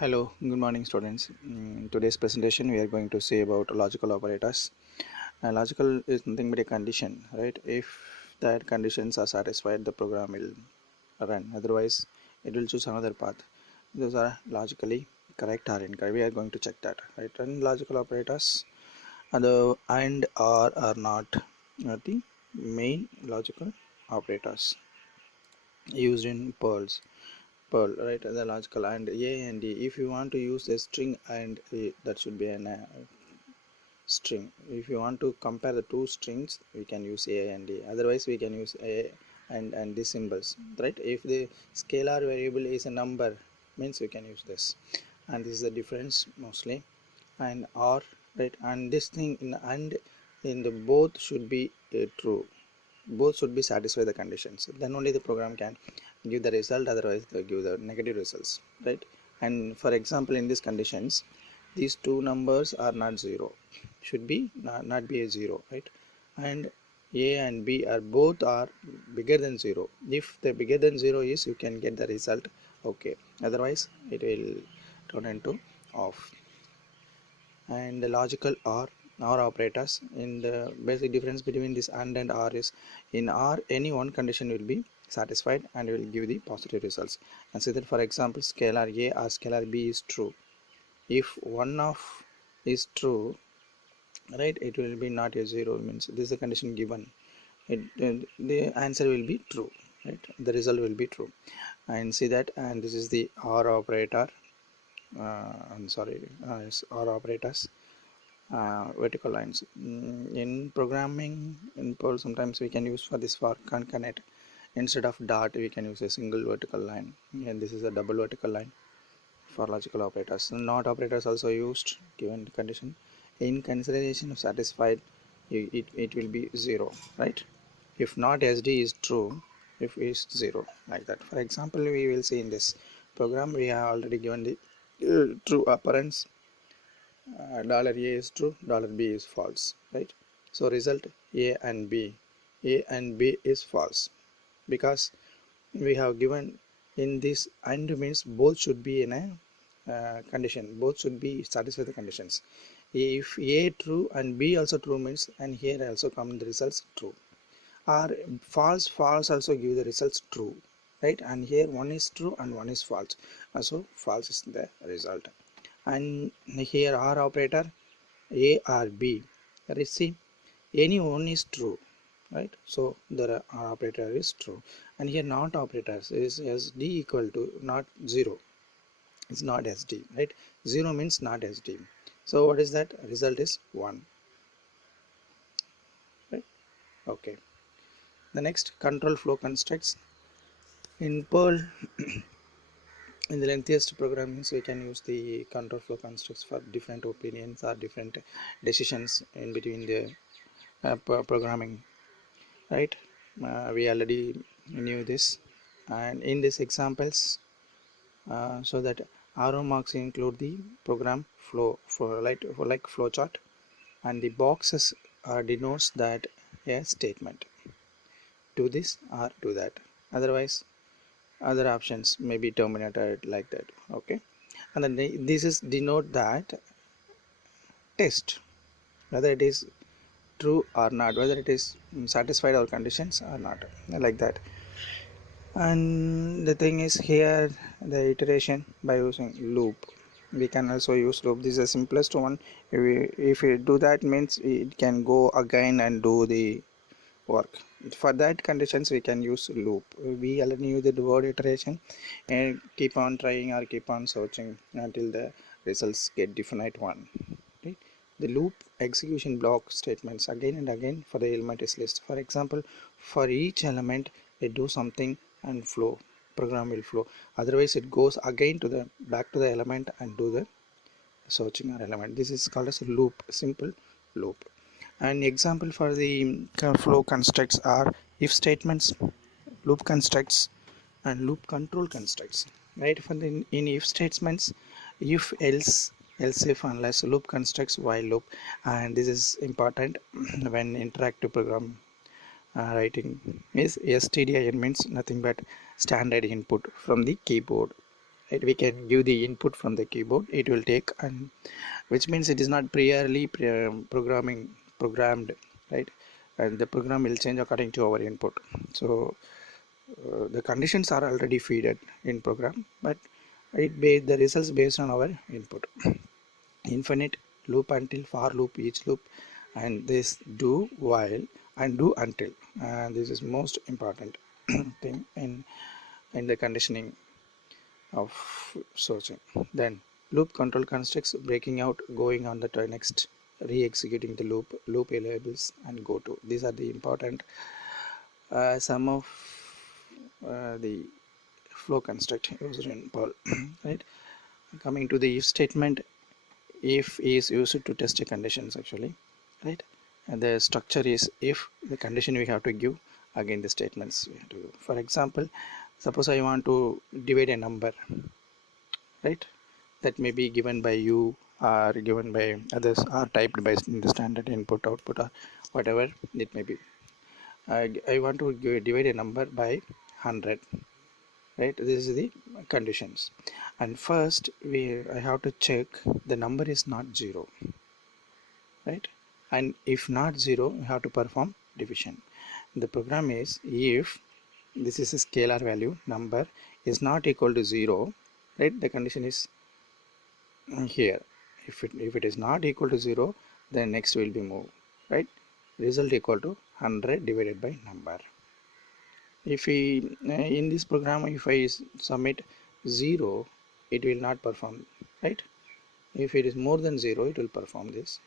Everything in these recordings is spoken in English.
Hello, good morning students. In today's presentation we are going to see about logical operators. Logical is nothing but a condition, right? If that conditions are satisfied, the program will run. Otherwise, it will choose another path. Those are logically correct or incorrect. We are going to check that, right? And logical operators are the and or are not the main logical operators used in PERL, right? The logical and A and D. If you want to use a string and A, that should be an string. If you want to compare the two strings, we can use A and D. Otherwise, we can use A and the symbols, right? If the scalar variable is a number, means we can use this. And this is the difference mostly. And or, right? And this thing in the both should be true. Both should be satisfy the conditions, then only the program can give the result, otherwise they give the negative results, right? And for example, in these conditions, these two numbers are not zero, should be not be a zero, right? And A and B are both are bigger than zero. If the bigger than zero is, you can get the result okay, otherwise it will turn into off. And the logical or operators, in the basic difference between this and or is, in or any one condition will be satisfied and will give the positive results. And say that for example, scalar A or scalar B is true. If one of is true, right, it will be not a zero, means this is the condition given. The answer will be true, right? The result will be true. And see that, and this is the or operator. I'm sorry, yes, or operators. Vertical lines. In programming in PERL, sometimes we can use for this for concatenate. Instead of dot, we can use a single vertical line, and this is a double vertical line for logical operators. Not operators also used given condition. In consideration of satisfied, it will be zero, right? If not SD is true, if is zero, like that. For example, we will see in this program we have already given the true operands. $A is true, $B is false, right? So result A and B is false, because we have given in this and means both should be in a condition, both should be satisfy the conditions. If A true and B also true means, and here also come the results true, or false also give the results true, right? And here one is true and one is false, so false is the result. And here R operator A or B, let's see, any one is true, right? So the R operator is true. And here not operators is SD equal to not zero, it's not SD, right? Zero means not SD. So what is that? Result is 1, right? Okay. The next, control flow constructs. In PERL, in the lengthiest programmings, we can use the control flow constructs for different opinions or different decisions in between the programming, right? We already knew this, and in these examples, so that arrow marks include the program flow for like flow chart, and the boxes denotes that a statement, do this or do that, otherwise other options may be terminated, like that. Okay. And then this is denote that test whether it is true or not, whether it is satisfied our conditions or not, like that. And the thing is here, the iteration by using loop, we can also use loop. This is the simplest one. If we do that, means it can go again and do the work. For that conditions we can use loop. We already knew the word iteration, and keep on trying or keep on searching until the results get definite one, right? The loop execution block statements again and again for the element is list. For example, for each element it do something and flow, program will flow, otherwise it goes again to the back to the element and do the searching or element. This is called as a loop, simple loop. An example for the flow constructs are if statements, loop constructs, and loop control constructs, right? For the in if statements, if else if unless, loop constructs while loop. And this is important when interactive program writing is stdin, means nothing but standard input from the keyboard. right? We can give the input from the keyboard, it will take, and which means it is not programmed, right? And the program will change according to our input. So the conditions are already fed in program, but the results based on our input. Infinite loop, until, for loop, each loop, and this do while and do until, and this is most important thing in the conditioning of searching. Then loop control constructs, breaking out, going on the next, re-executing the loop labels, and go to. These are the important some of the flow construct used in PERL. Right. Coming to the if statement, if is used to test a conditions actually, right? And the structure is, if the condition we have to give, again the statements we have to give. For example, suppose I want to divide a number, right? That may be given by you or given by others or typed by in the standard input output or whatever it may be. I want to divide a number by 100, right? This is the conditions, and first I have to check the number is not 0, right? And if not 0, you have to perform division. The program is, if this is a scalar value, number is not equal to 0, right? The condition is here. If it is not equal to 0, then next will be moved, right? Result equal to 100 divided by number. If we in this program, if I submit 0, it will not perform, right? If it is more than 0, it will perform this.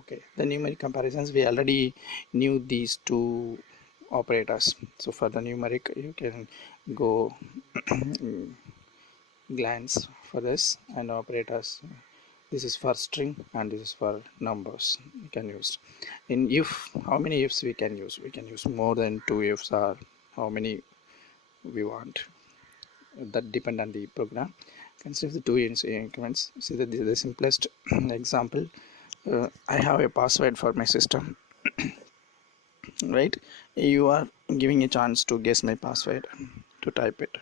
Okay, the numeric comparisons, we already knew these two operators. So for the numeric, you can go glance for this, and operators, this is for string and this is for numbers. You can use in if, how many ifs we can use, we can use more than 2 ifs, or how many we want, that depend on the program. Consider the 2 increments. See that the simplest example, I have a password for my system, right? You are giving a chance to guess my password, to type it.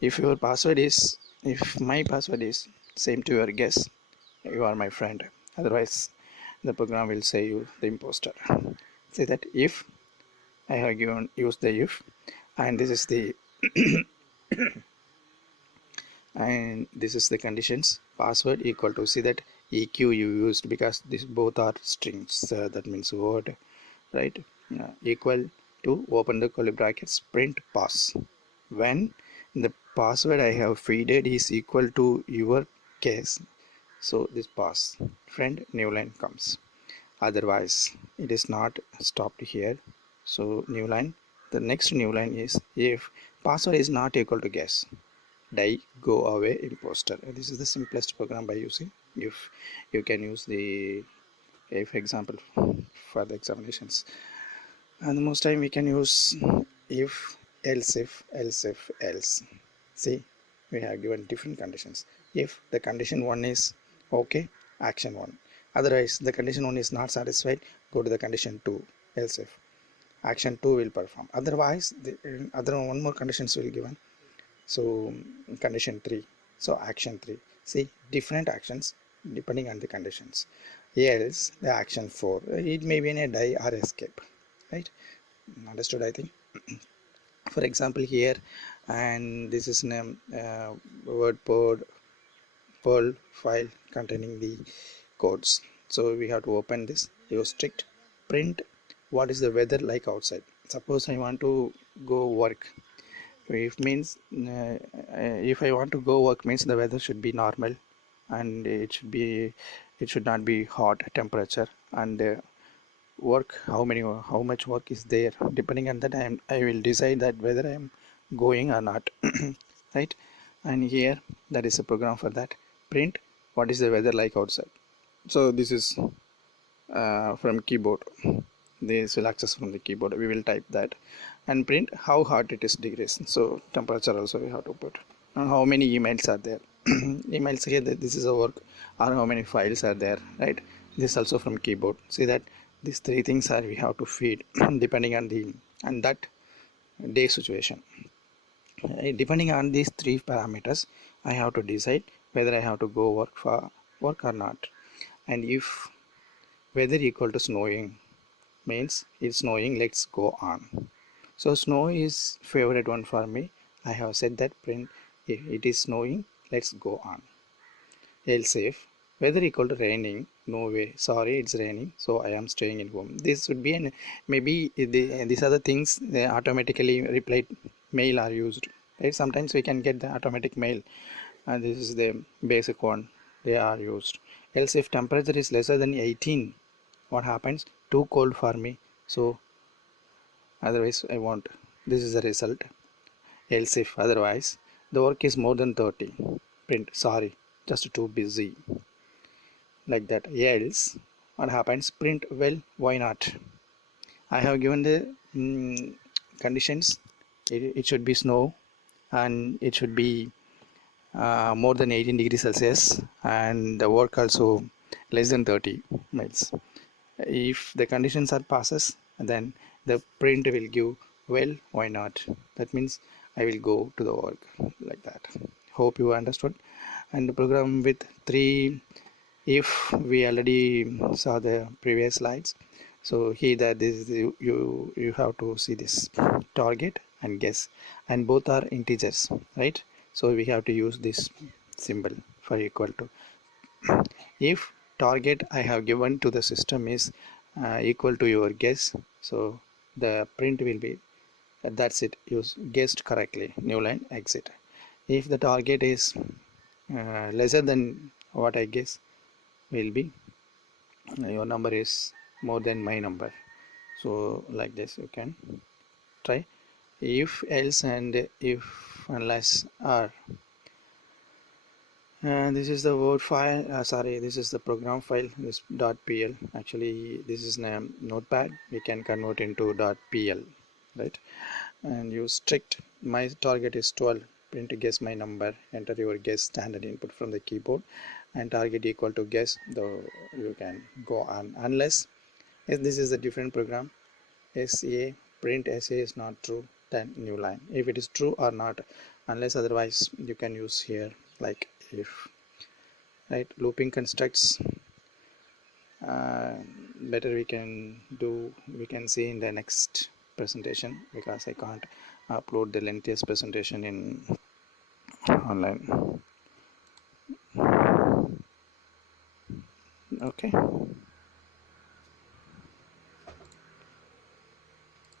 If my password is same to your guess, you are my friend. Otherwise the program will say you the imposter. Say that if I have use the if, and this is the and this is the conditions, password equal to, see that eq you used because this both are strings, that means word, right? Equal to, open the curly brackets, print pass. When the password I have fed is equal to your case, so this pass, friend, new line comes. Otherwise it is not stopped here. So new line, the next new line is, if password is not equal to guess, die, go away, imposter. This is the simplest program by using if. You can use the if example for the examinations, and the most time we can use if, else. See, we have given different conditions. If the condition 1 is okay, action 1. Otherwise the condition 1 is not satisfied, go to the condition 2, else if, action 2 will perform. Otherwise the other one more conditions will given, so condition 3, so action 3. See, different actions depending on the conditions. Else the action 4, it may be in a die or escape, right? Understood, I think. For example here, and this is name word PERL file containing the codes. So we have to open this, use strict print, what is the weather like outside. Suppose I want to go work, if means if I want to go work means the weather should be normal, and it should not be hot temperature, and work, how much work is there, depending on that I will decide that whether I am going or not. Right? And here that is a program for that, print what is the weather like outside. So this is from keyboard, this will access from the keyboard, we will type that, and print how hot it is degrees, so temperature also we have to put, and how many emails are there. Emails here, that this is a work, or how many files are there, right? This also from keyboard. See that these three things are we have to feed depending on the and that day situation. Depending on these three parameters, I have to decide whether I have to go work or not. And if weather equal to snowing means it's snowing, let's go on. So snow is favorite one for me. I have said that print if it is snowing, let's go on. Else if weather equal to raining, no way, sorry, it's raining, so I am staying in home. This would be an maybe these are the things they automatically replied mail are used. Right? Sometimes we can get the automatic mail, and this is the basic one they are used. Else if temperature is lesser than 18, what happens? Too cold for me, so otherwise I won't. This is the result. Else if otherwise the work is more than 30, print sorry, just too busy, like that. Else what happens? Print well, why not? I have given the conditions. It should be snow, and it should be more than 18 degrees Celsius, and the work also less than 30 miles. If the conditions are passes, then the print will give well, why not? That means I will go to the work, like that. Hope you understood. And the program with three, if we already saw the previous slides, so here that this is you have to see this target and guess, and both are integers, right? So we have to use this symbol for equal to. If target I have given to the system is equal to your guess, so the print will be that's it, you guessed correctly, new line, exit. If the target is lesser than what I guess, will be your number is more than my number. So like this you can try. If else and if unless are, and this is the word file, sorry, this is the program file, this .pl. Actually this is notepad, we can convert into .pl, right? And use strict my target is 12, print guess my number, enter your guess standard input from the keyboard, and target equal to guess, though you can go on. Unless if this is a different program, SA print SA is not true, then new line, if it is true or not. Unless otherwise you can use here like if, right? Looping constructs uh, better we can see in the next presentation, because I can't upload the lengthiest presentation in online. Okay.